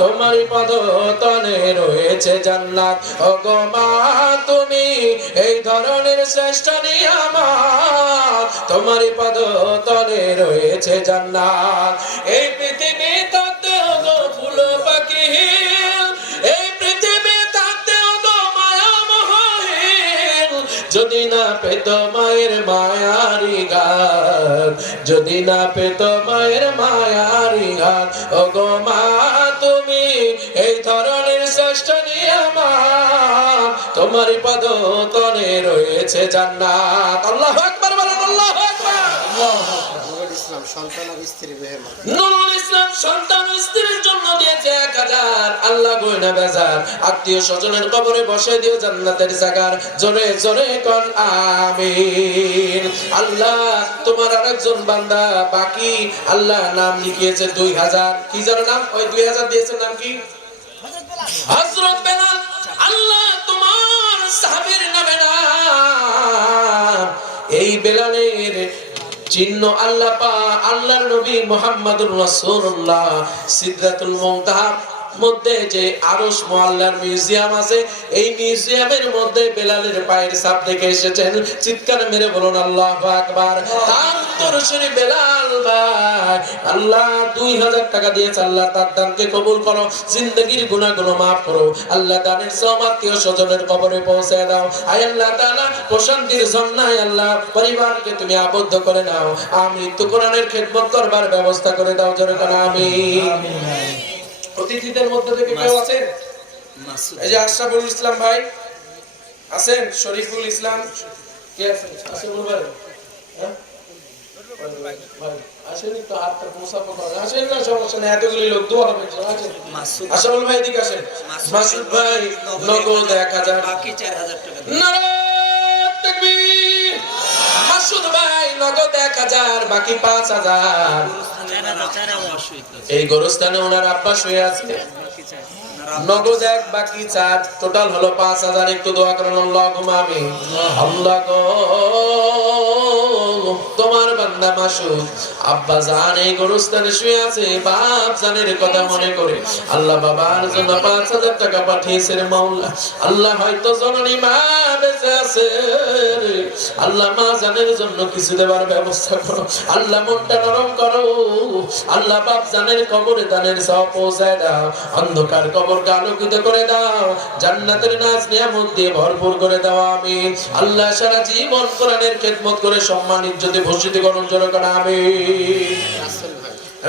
তোমার পদ তলে রয়েছে জান্নাত। ও গো মা, তুমি এই ধরনের শ্রেষ্ঠ নিয়ামত। তোমার পদ তলে রয়েছে জান্নাত। এই পৃথিবী গো ফুল পাখি এই পৃথিবী গো মায়া মহিন যদি না পেত মায়ের মায়ারি গান, যদি না পেত তোমার পদ তলে রয়েছে জান্নাত। আল্লাহ আকবার বলেন আল্লাহ আকবার। নূরুল ইসলাম সন্তান ও স্ত্রী নুরুল ইসলাম সন্তান ও স্ত্রীর জন্য দিয়েছে এক হাজার। আল্লাহ গয়না বেজার। আত্মীয় স্বজনের কবরে বসে দিও জান্নাতের জোরে জোরে কন আমিন। আল্লাহ তোমার আরেকজন বান্দা বাকি। আল্লাহ নাম লিখিয়েছে দুই হাজার। কি যেন নাম? ওই দুই হাজার দিয়েছে নাম কি? হজরত বেলালের চিহ্ন আল্লাহ পা আল্লাহর নবী মোহাম্মদুর রাসূলুল্লাহ। সিদরাতুল মুনতাহা মধ্যে যে আরশ মোহাল্লার মিউজিয়াম আছে, এই মিউজিয়ামের মধ্যে বেলালের পায়ের ছাপ দেখে এসেছেন। চিৎকার মেরে বলুন, আল্লাহু আকবার। তার উত্তরসূরি বেলাল ভাই আল্লাহ দুই হাজার টাকা দিয়েছে আল্লাহ তার দানকে কবুল করো জিন্দগির গুনাহগুলো মাফ করো। আল্লাহ দানের সব আত্মীয় স্বজনের কবরে পৌঁছে দাও। আয় আল্লাহ তাআলা প্রশান্তির জন্নায় আল্লাহ পরিবারকে তুমি আবদ্ধ করে নাও। আমি তো কোরআনের খেদমত করবার ব্যবস্থা করে দাও জোরে আমি অতিথিদের মধ্যে থেকে কেউ আছেন? এই যে আশরাফুল ইসলাম ভাই আছেন? শরীফুল ইসলাম? কে আছেন আশরাফুল ভাই। হ্যাঁ? ভাই, আসেন হাতটা মুসাফা আসেন। না, সমস্যা নেই, এতগুলি লোক, দোয়া হবে, আসেন। ভাই এদিকে আসেন। মাসুদ ভাই, নগদ এক হাজার। বাকি চার হাজার টাকা মাসুদ ভাই, নগদ এক হাজার, বাকি পাঁচ হাজার। এই গোরস্থানে ওনার আব্বা শুয়ে আছে। নগদ এক বাকি চার টোটাল হলো পাঁচ হাজার। একটু দোয়া করেন আল্লাহ। আমি আল্লাহ তোমার বান্দা আব্বা জান এই শুয়ে আছে, বাপ জানের কথা মনে করে। আল্লাহ বাবার জন্য পাঁচ হাজার টাকা পাঠিয়েছে রে মাওলা। আল্লাহ হয়তো জননী মা বেঁচে আছে। আল্লাহ মা জানের জন্য কিছু দেবার ব্যবস্থা করো। আল্লাহ মনটা নরম করো। আল্লাহ বাপ জানের কবরে দানের সব পৌঁছায় দাও। অন্ধকার কবরকে আলোকিত করে দাও। জান্নাতের নাচ নিয়ামত দিয়ে ভরপুর করে দাও আমি আল্লাহ সারা জীবন কোরআনের খেদমত করে সম্মান, ইজ্জতে, ভূষিত করুন জোরে করে আমি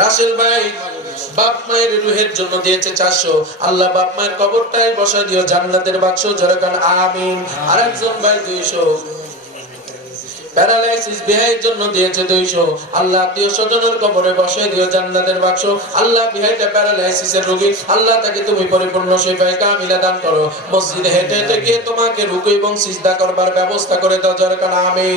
রাসেল ভাই। বাপ মায়ের রুহের জন্য দিয়েছে চারশো। আল্লাহ বাপ মায়ের কবরটাই বসা দিও জান্নাতের বাক্স জোরকান আমিন। আরেকজন ভাই দুইশো। প্যারালাইসিস বিহাইয়ের জন্য দিয়েছে দুইশো। আল্লাহ আত্মীয় স্বজনের কবরে বসে দিও জান্নাতের বাক্স। আল্লাহ বিহাইটা প্যারালাইসিসের রোগী। আল্লাহ তাকে তুমি পরিপূর্ণ সেবায় কামিলা দান করো। মসজিদে হেঁটে হেঁটে গিয়ে তোমাকে রুকু এবং সিজদা করবার ব্যবস্থা করে দাও জরকান আমি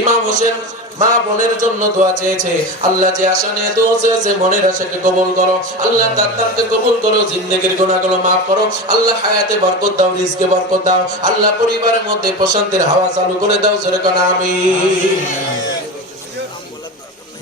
ইমাম হোসেন মা বোনের জন্য দোয়া চেয়েছে। আল্লাহ যে আশা নিয়ে দোয়া চেয়েছে, মনের আশাকে কবুল করো। আল্লাহ তার তারকে কবুল করো, জিন্দগিরগুলো মাফ করো। আল্লাহ হায়াতে বরকত দাও, রিজকে বরকত দাও। আল্লাহ পরিবারের মধ্যে প্রশান্তির হাওয়া চালু করে দাও সেরকম আমি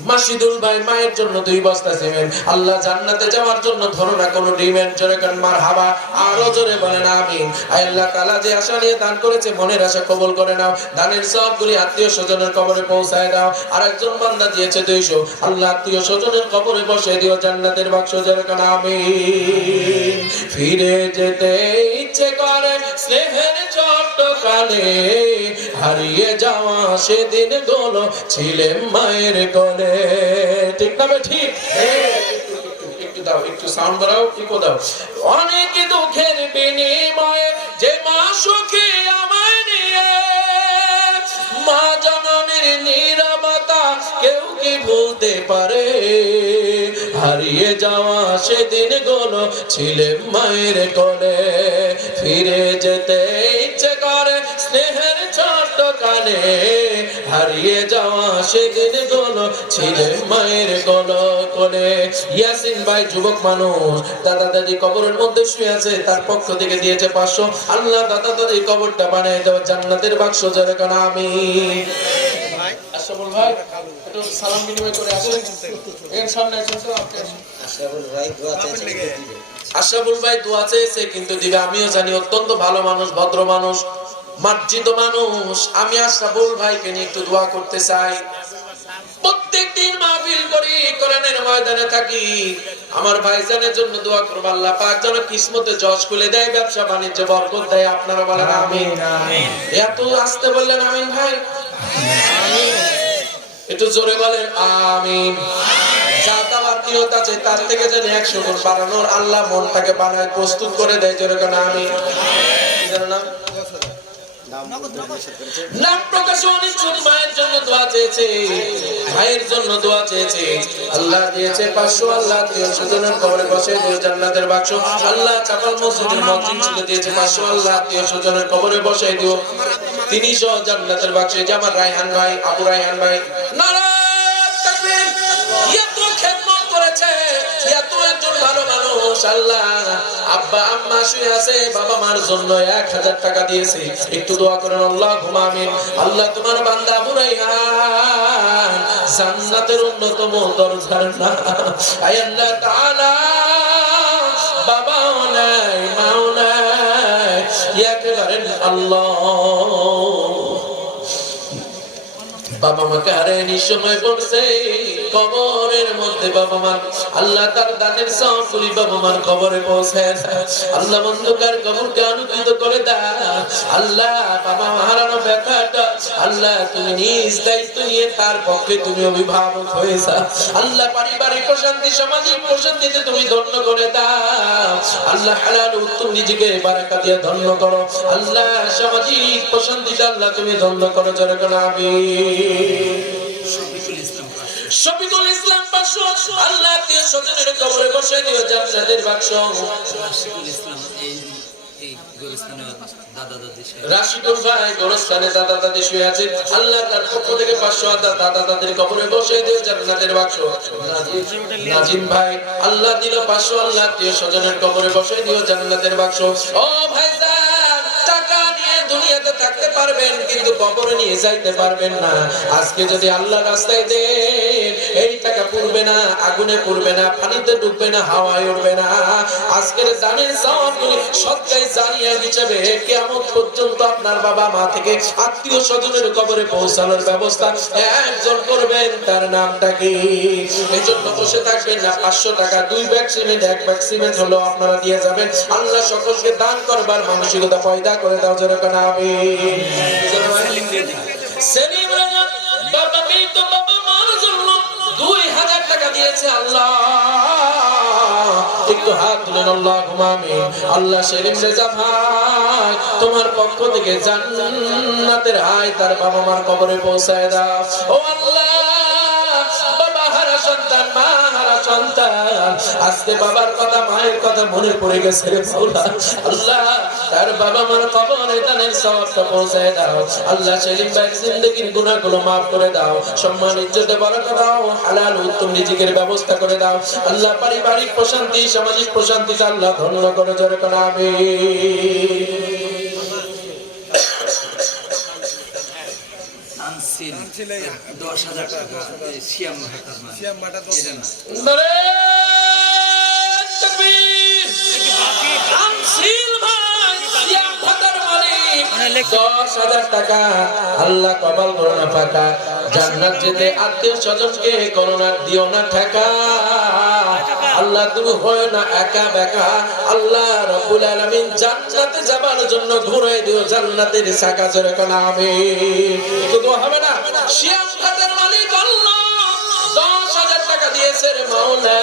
মাসিদুল ভাই মায়ের জন্য দুই বস্তা সিমেন্ট। আল্লাহ জান্নাতে যাওয়ার জন্য ধরো না কোনো ডিমেন্ট জোরে কান মার হাবা, আরও জোরে বলেন আমিন। আয় আল্লাহ তাআলা যে আশা নিয়ে দান করেছে, মনের আশা কবুল করে নাও। দানের সবগুলি আত্মীয় স্বজনের কবরে পৌঁছায় দাও। আর একজন বান্দা দিয়েছে দুইশো। আল্লাহ আত্মীয় স্বজনের কবরে বসে দিও জান্নাতের বাক্স জোরে কান আমিন। ফিরে যেতে ইচ্ছে করে স্নেহের ছোট্ট কালে হারিয়ে যাওয়া সেদিনগুলো ছিলেন মায়ের কোলে। ঠিক না ঠিক? একটু, দাও একটু সাউন্ড বাড়াও ইকো দাও। অনেক দুঃখের বিনিময়ে যে মা সুখী আমায় নিয়ে মা জননীর নীরবতা কেউ কি ভুলতে পারে? হারিয়ে যাওয়া সেদিনগুলো ছিলে মায়ের কোলে। ফিরে যেতে ইচ্ছে করে স্নেহের ছোট্ট কালে হারিয়ে যাওয়া সেদিনগুলো ছিলে মায়ের কোলো কোলে ইয়াসিন ভাই যুবক মানুষ দাদা দাদি কবরের মধ্যে শুয়ে আছে তার পক্ষ থেকে দিয়েছে পাঁচশো। আল্লাহ দাদা দাদি কবরটা বানিয়ে দেওয়া জান্নাতের বাক্স যারা কেন আমি ভাই আশরাফুল ভাই একটু সালাম বিনিময় করে আসেন। এর সামনে আসেন তো আপনি আসেন। আশরাফুল ভাই দোয়া চাইছে আশরাফুল ভাই দোয়া চেয়েছে কিন্তু দিবে আমিও জানি অত্যন্ত ভালো মানুষ ভদ্র মানুষ। মার্জিত মানুষ আমি আশরাফুল ভাইকে নিয়ে একটু দোয়া করতে চাই। প্রত্যেকদিন মাহফিল করি কোরআনের ময়দানে থাকি। আমার ভাইজানের জন্য দোয়া করব আল্লাহ পাক যেন কিসমতে জজ খুলে দেয় ব্যবসা বাণিজ্য বরকত দেয় আপনারা বলেন আমিন। এত আসতে বললেন আমিন ভাই? একটু জোরে বলেন আমিন। যা তার থেকে যেন একশো গুণ বাড়ানোর আল্লাহ মনটাকে বানায় প্রস্তুত করে দেয় জোরে কেন আমি? নাম নিষেধ করেছে নাম মায়ের জন্য দোয়া চেয়েছে। ভাইয়ের জন্য দোয়া চেয়েছে। আল্লাহ দিয়েছে পাঁচশো, আল্লাহ দিয়ে সুজনের কবরে বসে দিয়ে জান্নাতের বাক্স। আল্লাহ চাপাল মসজিদের মসজিদ ছিল, দিয়েছে পাঁচশো, আল্লাহ দিয়ে সুজনের কবরে বসে দিও। তিনি সহ জান্নাতের বাক্সে, যে আমার রায়হান ভাই, আবু রায়হান ভাই। খেদমত করেছে। আব্বা, আম্মা শুয়ে আছে, বাবা মার জন্য এক হাজার টাকা দিয়েছে। একটু দোয়া করেন আল্লাহ ঘুমামিন আল্লাহ তোমার বান্দা বুড়াইহান জান্নাতের অন্যতম দরজার না। আয় আল্লাহ তাআলা, বাবাও নাই, মাও নাই, একেবারে আল্লাহ। বাবা মাকে হারে নিঃসময় পড়ছে, কবরের মধ্যে বাবা মা আল্লাহ তার দানের সবগুলি বাবা মার কবরে পৌঁছায় আল্লাহ বন্ধুকার কবরকে আলোকিত করে দাও আল্লাহ বাবা হারানো ব্যথাটা আল্লাহ তুমি নিজ দায়িত্ব নিয়ে তার পক্ষে তুমি অভিভাবক হয়েছ আল্লাহ পারিবারিক প্রশান্তি সামাজিক প্রশান্তিতে তুমি ধন্য করে দাও। আল্লাহ হালাল উত্তম নিজেকে বারাকা দিয়ে ধন্য করো। আল্লাহ সামাজিক প্রশান্তিতে আল্লাহ তুমি ধন্য করো জনগণ আমি শফিকুল ইসলাম পাঁচশো আল্লাহ স্বজনের কবরে বসে দিও জান্নাতের বাক্স। রাশিদুল ইসলাম এই এই গোরস্থানে দাদা দাদি সহ রাশিদুল ভাই গোরস্থানে দাদা দাদি শুয়ে আছে। আল্লাহ তার পক্ষ থেকে পাঁচশো হাজার দাদা দাদির কবরে বসে দিও জান্নাতের বাক্স। নাজিম- নাজিম ভাই আল্লাহ দিল পাঁচশো আল্লাহ দিয়ে স্বজনের কবরে বসে দিও জান্নাতের বাক্স। ও ভাইজান টাকা নিয়ে দুনিয়াতে থাকতে পারবেন কিন্তু কবরে নিয়ে যাইতে পারবেন না। আজকে যদি আল্লাহ রাস্তায় দেন এই টাকা পুড়বে না আগুনে পুড়বে না পানিতে ডুববে না হাওয়ায় উঠবে না। আজকের সওয়াবগুলি জানিয়া হিসেবে কিয়ামত পর্যন্ত আপনার বাবা মা থেকে আত্মীয় স্বজনের কবরে পৌঁছানোর ব্যবস্থা একজন করবেন তার নামটা কি? এই জন্য বসে থাকবেন না পাঁচশো টাকা দুই ব্যাগ সিমেন্ট এক ব্যাগ সিমেন্ট হলো আপনারা দিয়ে যাবেন। আল্লাহ সকলকে দান করবার মানসিকতা পয়দা করে দাও যেরকম আমি সেলিম দিয়েছে আল্লাহ। একটু হাত তুলেন, আল্লাহ ঘুমামি আল্লাহ শরীফ ভাই তোমার পক্ষ থেকে জান্নাতের হায় তার বাবা মার কবরে পৌঁছায় দাও। ও আল্লাহ আজকে বাবার কথা মায়ের কথা মনে পড়ে গেছে আল্লাহ তার বাবা মার কবরে দানের সওয়াবটা পৌঁছায় দাও। আল্লাহ সেলিম ভাইয়ের জিন্দেগির গুনাহগুলো মাফ করে দাও। সম্মান ইজ্জতে বরকত দাও। হালাল উত্তম রিজিকের ব্যবস্থা করে দাও। আল্লাহ পারিবারিক প্রশান্তি সামাজিক প্রশান্তি আল্লাহ ধন্য করে জোরে করে আনসিল দশ হাজার টাকা। শিয়াম হাটার মানে এটা দশ হাজার টাকা। আল্লাহ কপাল করো জান্নাত যেতে আত্মীয় স্বজনকে না ঠেকা। আল্লাহ, তুমি হয় না একা বেকা। আল্লাহ রব্বুল আলামিন জান্নাতে যাবার জন্য ঘুরাই দিও, জান্নাতের চাকা জোরে কোনা আমি কিন্তু হবে না। শিয়াম খাতের মালিক আল্লাহ দশ হাজার টাকা দিয়েছে রে মাওলা।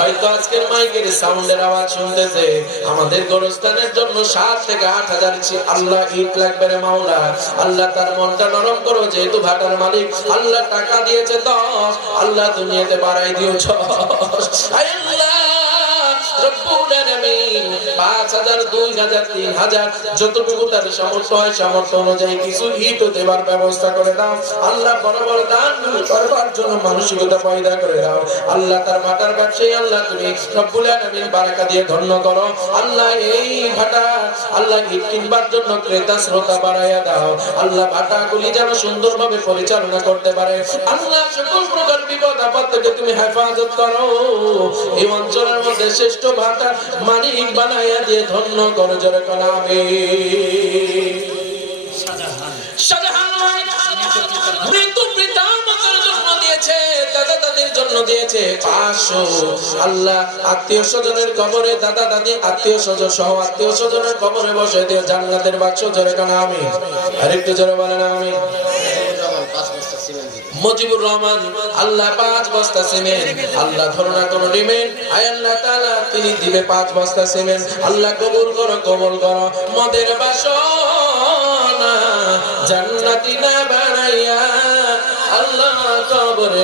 হয়তো আজকের মাইকের সাউন্ডের আওয়াজ শুনতেছে। আমাদের গোরস্থানের জন্য সাত থেকে আট হাজার আল্লাহ ইট লাগবে রে মাওলা। আল্লাহ তার মনটা নরম করো, যেহেতু ভাটার মালিক। আল্লাহ টাকা দিয়েছে দশ আল্লাহ দুনিয়াতে বাড়াই দিও আল্লাহ ক্রেতা, শ্রোতা বাড়াইয়া দাও। আল্লাহ যেন পরিচালনা করতে পারে। আল্লাহ সকল প্রকার বিপদ, আপদ থেকে তুমি হেফাজত করো। এই অঞ্চলের মধ্যে শ্রেষ্ঠ ভাটা মালিক বানাইয়া দিয়ে ধন্য করো জোরে শাহজাহান শাহজাহান মৃত্যু পিতা মাতার জন্য দিয়েছে, দাদা দাদির জন্য দিয়েছে পাঁচশো। আল্লাহ আত্মীয় স্বজনের কবরে দাদা দাদি, আত্মীয় স্বজন সহ আত্মীয় স্বজনের কবরে বসে দিয়ে জান্নাতের বাক্স জোরে আমি জোরে আমি মুজিবুর রহমান, আল্লাহ পাঁচ বস্তা সিমেন্ট। আল্লাহ কোন দিবেন আয় আল্লাহ তাআলা, তিনি দিবে পাঁচ বস্তা সিমেন্ট। আল্লাহ কবুল করো কবুল করো। মদের বাসনা জান্নাতি না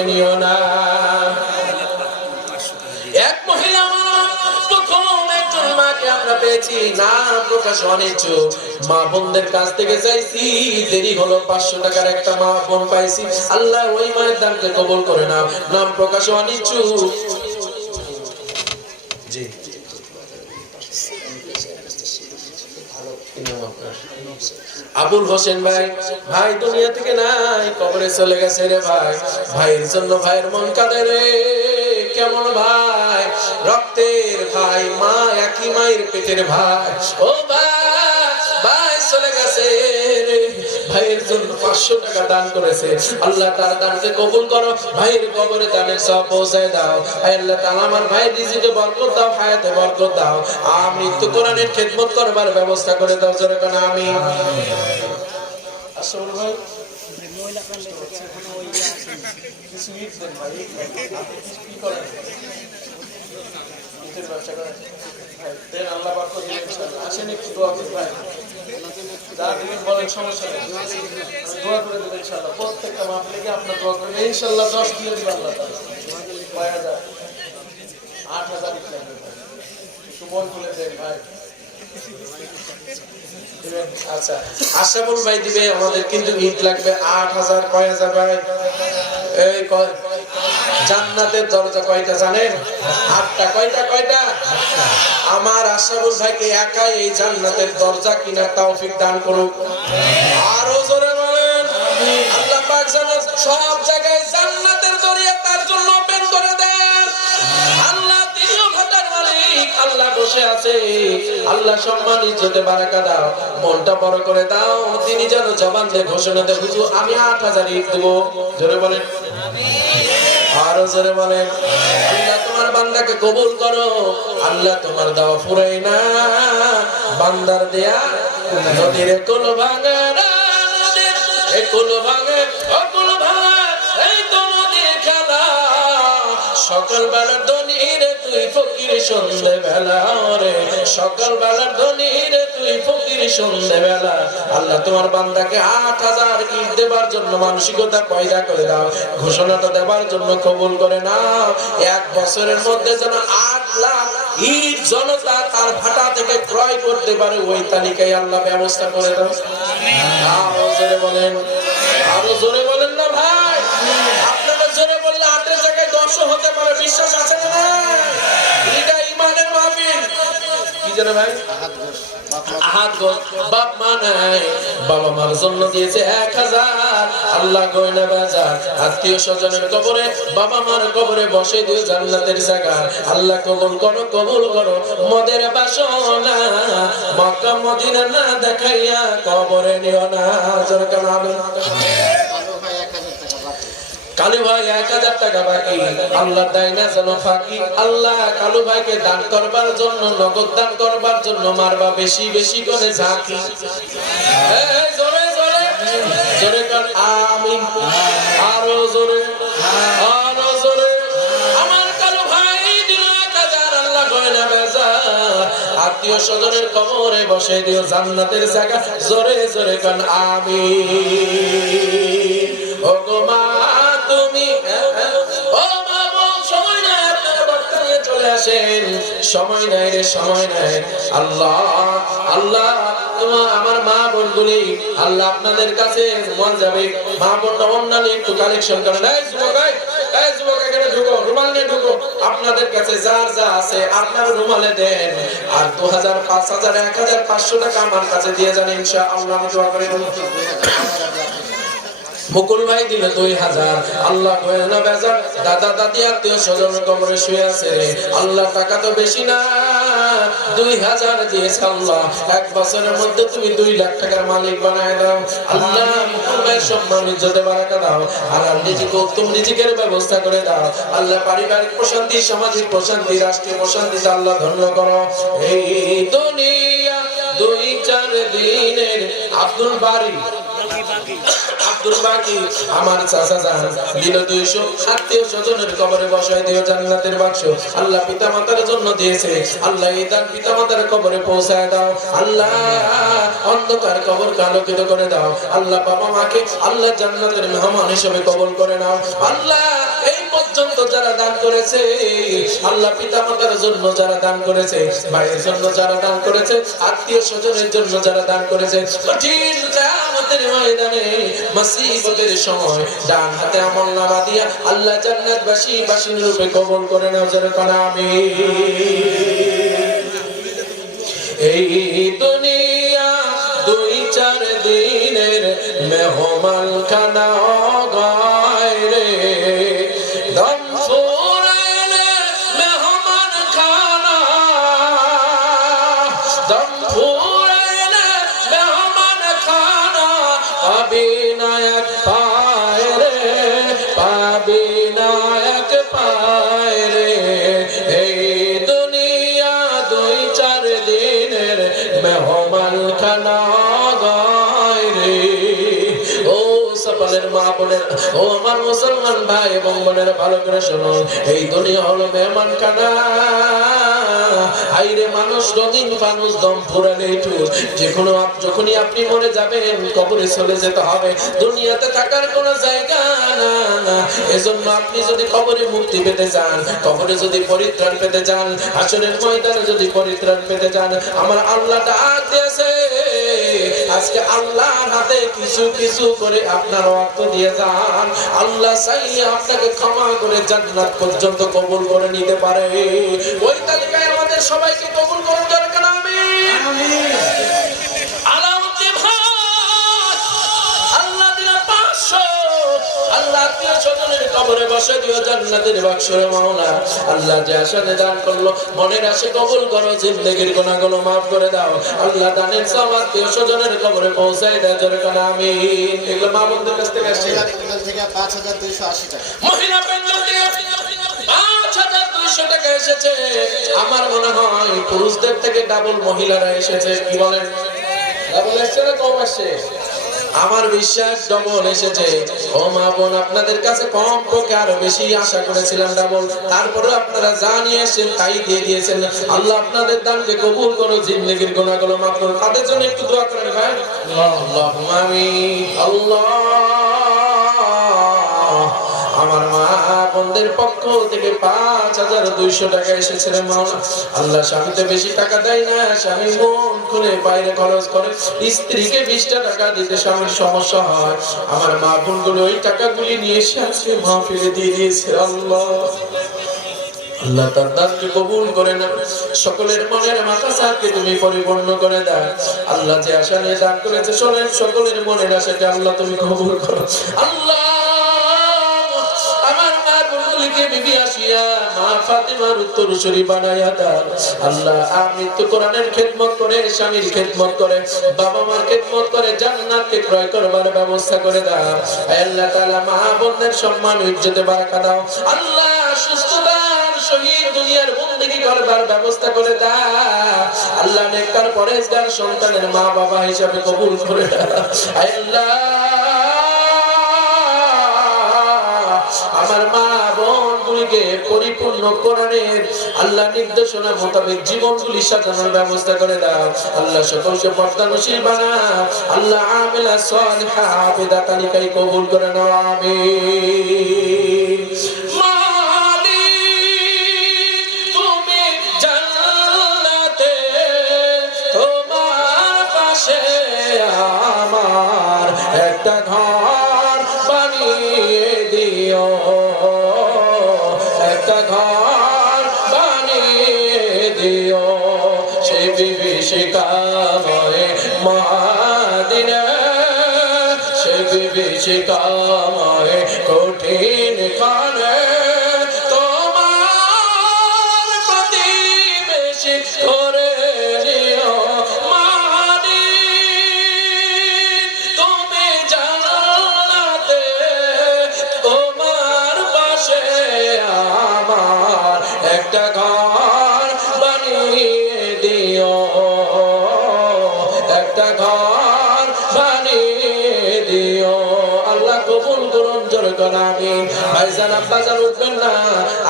নিও না। এক মহিলা আমরা পেয়েছি। নাম প্রকাশ অনিচ্ছুক মা বোনদের কাছ থেকে চাইছি, দেরি হলো, পাঁচশো টাকার একটা মা বোন পাইছি। আল্লাহ ওই মায়ের দামকে কবল করে নাও। নাম প্রকাশ অনিচ্ছুক জি কি নাম আপনার? আবুল হোসেন ভাই ভাই দুনিয়া থেকে নাই, কবরে চলে গেছে রে ভাই। ভাইয়ের জন্য ভাইয়ের মন কাঁদে রে, কেমন ভাই? রক্তের ভাই, মা একই মায়ের পেটের ভাই। ও ভাই ভাই চলে গেছে ভাইয়ের জন্য পাঁচশো টাকা দান করেছে আল্লাহ তার দানকে কবুল করো ভাইয়ের কবরে দানের সব পৌঁছায় দাও আল্লাহ তাআলা আমার ভাই রিজিকে বরকত দাও, হায়াতে বরকত দাও আমি তো কোরআনের খেদমত করবার ব্যবস্থা করে দাও, জোরে কানা আমি আসল ভাই? আল্লাহ। আসেন একটু দোয়া করি ভাই। যা দিবেন বলেন, সমস্যা নেই। দোয়া করে আপনার। ইনশাআল্লাহ দশ দিয়ে দিবেন আল্লাহ? আট হাজার ভাই। একটু মন খুলে দেন ভাই আচ্ছা আশরাফুল ভাই দিবে আমাদের কিন্তু ইট লাগবে আট হাজার কয় হাজার ভাই এই কয় জান্নাতের দরজা কয়টা জানেন? আটটা। কয়টা কয়টা? আমার আশরাফুল ভাইকে একাই এই জান্নাতের দরজা কিনা তৌফিক দান করুক। আরও জোরে বলেন। আল্লাহ পাক যেন সব জায়গায় জান্নাতের দরিয়া তার জন্য ওপেন করে দেন। আল্লাহ তিনিও ভাটার মালিক। আল্লাহ বসে আছে। আল্লাহ সম্মান, ইজ্জতে বারাকা দাও। মনটা বড় করে দাও। তিনি যেন জবান দিয়ে ঘোষণা দেয়, হুজুর, আমি আট হাজার ইট দেবো। জোরে বলেন। আরও জোরে বলেন, আল্লাহ তোমার বান্দাকে কবুল করো। আল্লাহ তোমার দাওয়া ফুরাই না। বান্দার দেয়া নদীর কোল ভাঙা কুল ভাঙে ভাঙে, এই তো খেলা। সকালবেলা তুই ফকির সন্ধে বেলা রে। সকাল বেলার ধনী রে তুই ফকির সন্ধে বেলা আল্লাহ, তোমার বান্দাকে আট হাজার ইট দেবার জন্য মানসিকতা পয়দা করে দাও। ঘোষণাটা দেবার জন্য কবুল করে নাও। এক বছরের মধ্যে যেন আট লাখ ইট জনতা তার ভাটা থেকে ক্রয় করতে পারে, ওই তালিকায় আল্লাহ ব্যবস্থা করে দাও। আরও জোরে বলেন। আরও জোরে বলেন আটের হতে পারে, বিশ্বাস আছে না? এটা ইমানের মাহফিল। কি জানে ভাই? আল্লাহ গয়না বাজার। আত্মীয় স্বজনের কবরে বাবা মার কবরে বসে দিও জান্নাতের জায়গা। আল্লাহ কবুল করো কবুল করো, মদের বাসনা। মক্কা, মদিনা না দেখাইয়া কবরে নিও না। জোরে আমি কালো ভাই এক হাজার টাকা বাকি কালু ভাই এক হাজার টাকা বাকি। আল্লাহ দেয় না যেন ফাঁকি। আল্লাহ কালু ভাইকে দান করবার জন্য, নগদ দান করবার জন্য মারবা বেশি বেশি করে ঝাঁকি। জোরে জোরে। জোরে কর, আমিন। আরও জোরে। আরও আত্মীয় স্বজনের কবরে বসে দিও, জান্নাতের জায়গা। জোরে জোরে কান আমি আসেন। সময় নাই রে, সময় নাই। আল্লাহ আল্লাহ আমার মা বোনগুলি, আল্লাহ আপনাদের কাছে মন যাবে। মা বোনরা অন্যান্য একটু কালেকশন করেন। আপনাদের কাছে যা যা আছে আপনার রুমালে দেন। আর দু হাজার পাঁচ হাজার, এক হাজার পাঁচশো টাকা আমার কাছে দিয়ে যান ইনশা আল্লাহ করে। মুকুল ভাই দিল দুই হাজার। আল্লাহ কয়ে, না বেজার, দাদা দাদি আত্মীয় স্বজন কবরে শুয়ে আছে। আল্লাহ টাকা তো বেশি না। দুই হাজার দিয়েছে আল্লাহ। এক বছরের মধ্যে তুমি দুই লাখ টাকার মালিক বানায় দাও। আল্লাহ সম্মান ইজ্জতে দাও। নিজেকে উত্তম রিজিকের ব্যবস্থা করে দাও। আল্লাহ পারিবারিক প্রশান্তি, সামাজিক প্রশান্তি, রাষ্ট্রীয় প্রশান্তি আল্লাহ ধন্য করো। এই দুনিয়া দুই চার দিনের আব্দুল বাড়ি আব্দুল পিতা মাতার কবরে পৌঁছায় দাও। আল্লাহ অন্ধকার কবর আলোকিত করে দাও। আল্লাহ বাবা মাকে আল্লাহ জান্নাতের মেহমান হিসেবে কবল করে নাও। আল্লাহ এই পর্যন্ত যারা দান করেছে, আল্লাহ পিতা মাতার জন্য যারা দান করেছে ভাইয়ের জন্য যারা দান করেছে, আত্মীয় স্বজনের জন্য যারা দান করেছে, কঠিন কিয়ামতের ময়দানে, মুসিবতের সময় ডান হাতে আমল নামা দিয়া আল্লাহ জান্নাতবাসী বাসিনী রূপে কবুল করে নাও যারা কানা আমি এই দুনিয়া দুই চার দিনের মেহমান খানা আমার মুসলমান ভাই এবং বোনের, ভালো করে শোনো। এই দুনিয়া হলো মেহমান আইরে মানুষ রঙিন মানুষ, দম ফুরালে যে কোনো যখনই আপনি মরে যাবেন, কবরে চলে যেতে হবে। দুনিয়াতে থাকার কোনো জায়গা না। এজন্য আপনি যদি কবরে মুক্তি পেতে চান, কবরে যদি পরিত্রাণ পেতে চান আসনের ময়দানে যদি পরিত্রাণ পেতে চান, আমার আল্লাহ দিয়েছে। আজকে আল্লাহর হাতে কিছু কিছু করে আপনার অর্থ দিয়ে যান। আল্লাহ চাইলে আপনাকে ক্ষমা করে জান্নাত পর্যন্ত কবুল করে নিতে পারে। ওই তালিকায় আমাদের সবাইকে কবুল করার দরকার আমি কবরে বসে দিও জান্নাতের বাক্সরে মাওলা। আল্লাহ যে আশাতে দান করল মনের আশে কবুল করো জিন্দগির গুনাহগুলো মাফ করে দাও। আল্লাহ দানের সব আত্মীয় স্বজনের কবরে পৌঁছাই দেয় জোরে কানা আমি এগুলো মা বোনদের কাছ থেকে আসছে থেকে পাঁচ হাজার দুইশো আশি টাকা। মহিলা থেকে দুইশো টাকা এসেছে। আমার মনে হয় পুরুষদের থেকে ডাবল মহিলারা এসেছে কি বলেন? ডাবল এসছে না কম আসছে আমার বিশ্বাস ডবল এসেছে। ও মা বোন, আপনাদের কাছে কম পক্ষে আরও বেশি আশা করেছিলাম ডাবল। তারপরে আপনারা যা নিয়ে এসেছেন তাই দিয়ে দিয়েছেন। আল্লাহ আপনাদের দানকে কবুল করো জিন্দগির গুণাগুলো মাফ করো তাদের জন্য একটু দোয়া করেন ভাই। আল্লাহ আল্লাহ। আমার মা বোনদের পক্ষ থেকে পাঁচ হাজার দুইশো টাকা এসেছে রে মাওলা। আল্লাহ স্বামীতে বেশি টাকা দেয় না, স্বামী মন খুলে বাইরে খরচ করে স্ত্রীকে বিশটা টাকা দিতে স্বামীর সমস্যা হয়। আমার মা বোনগুলো ওই টাকাগুলি নিয়ে এসে আজকে মাহফিলে দিয়ে দিয়েছে। আল্লাহ। আল্লাহ তার দানকে কবুল করে না সকলের মনের মাকাসাকে তুমি পরিপূর্ণ করে দাও। আল্লাহ যে আশা নিয়ে দান করেছে, শোনেন, সকলের মনের আশাকে আল্লাহ তুমি কবুল করো। আল্লাহ! আমার মা গুলিকে বিবি আসিয়া মা সম্মান, ইজ্জতে বারাকা দাও। আল্লাহ সুস্থতার সহিত দুনিয়ার বন্দেগী করবার ব্যবস্থা করে দাও। আল্লাহ, নেককার পরেজগার সন্তানের মা বাবা হিসাবে কবুল করে আল্লাহ, আমার মা বোনগুলিকে পরিপূর্ণ কোরআনের আল্লাহ নির্দেশনা মোতাবেক জীবনগুলি সাজানোর ব্যবস্থা করে দাও। আল্লাহ সকলকে পর্দানশীল বানা। আল্লাহ আমেলা সালিহা আবেদা তালিকায় কবুল করে নাও, আমিন। বেশি কামায় কঠিন।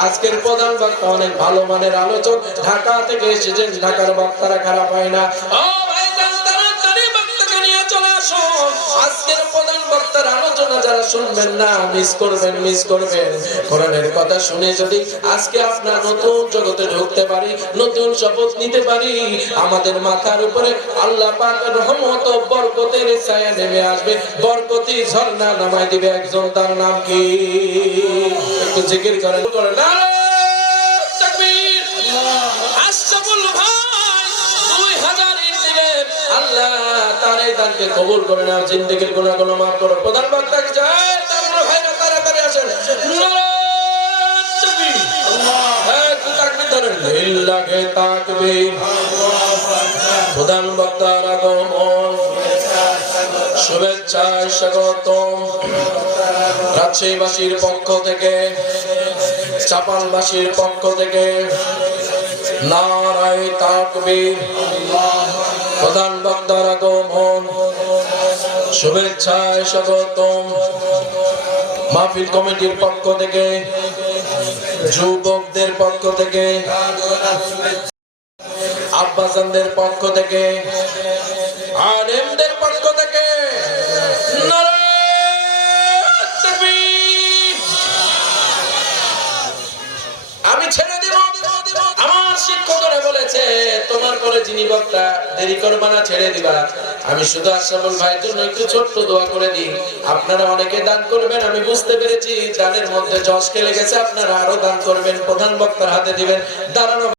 আজকের প্রধান বক্তা অনেক ভালো মানের আলোচক। ঢাকা থেকে এসেছেন, ঢাকার বক্তারা খারাপ হয় না। যারা শুনবেন না মিস করবেন মিস করবেন। কোরআনের কথা শুনে যদি আজকে আপনার নতুন জগতে ঢুকতে পারি, নতুন শপথ নিতে পারি, আমাদের মাথার উপরে আল্লাহ পাকের রহমত ও বরকতের ছায়া নেমে আসবে। বরকতি ঝর্ণা নামায় দিবে একজন, তার নাম কি? একটু জিকির করেন। করে নারায়ে দানকে কবুল করে নাও, জিন্দেগির গুনাহগুলো মাফ করো। প্রধান বক্তাকে হ্যাঁ। প্রধান বক্তার রাজশাহীবাসীর পক্ষ থেকে চাপানবাসীর পক্ষ থেকে, নারায় তাকবীর। প্রধান বক্তার শুভেচ্ছায় স্বাগতম। মাহফিল কমিটির পক্ষ থেকে, যুবকদের পক্ষ থেকে আব্বাসানদের পক্ষ থেকে আর এমদের পক্ষ থেকে নারায়ে শিক্ষকরা বলেছে, তোমার পরে যিনি বক্তা, দেরি করবা না, ছেড়ে দিবা। আমি শুধু আশরাফুল ভাইয়ের জন্য একটু ছোট্ট দোয়া করে দিই। আপনারা অনেকে দান করবেন, আমি বুঝতে পেরেছি। দানের মধ্যে জশ খেলে গেছে, আপনারা আরও দান করবেন। প্রধান বক্তার হাতে দিবেন। দাঁড়ানো